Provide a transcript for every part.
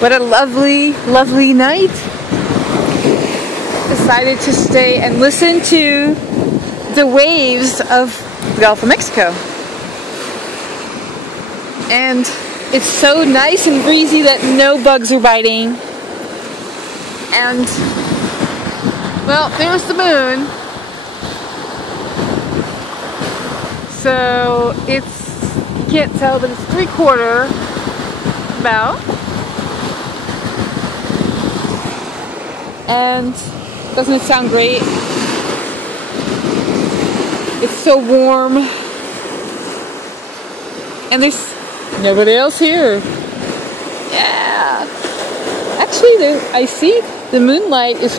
What a lovely, lovely night. Decided to stay and listen to the waves of the Gulf of Mexico. And it's so nice and breezy that no bugs are biting. And, well, there's the moon. So it's, you can't tell, but it's 3/4 about. And doesn't it sound great? It's so warm. And there's nobody else here. Yeah. Actually, I see the moonlight is...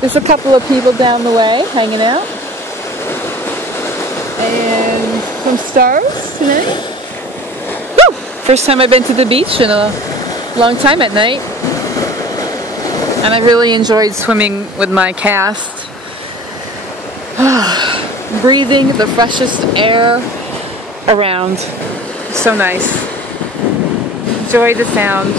There's a couple of people down the way hanging out. And some stars tonight. Woo! First time I've been to the beach in a long time at night. And I really enjoyed swimming with my cast. Breathing the freshest air around. So nice. Enjoy the sound.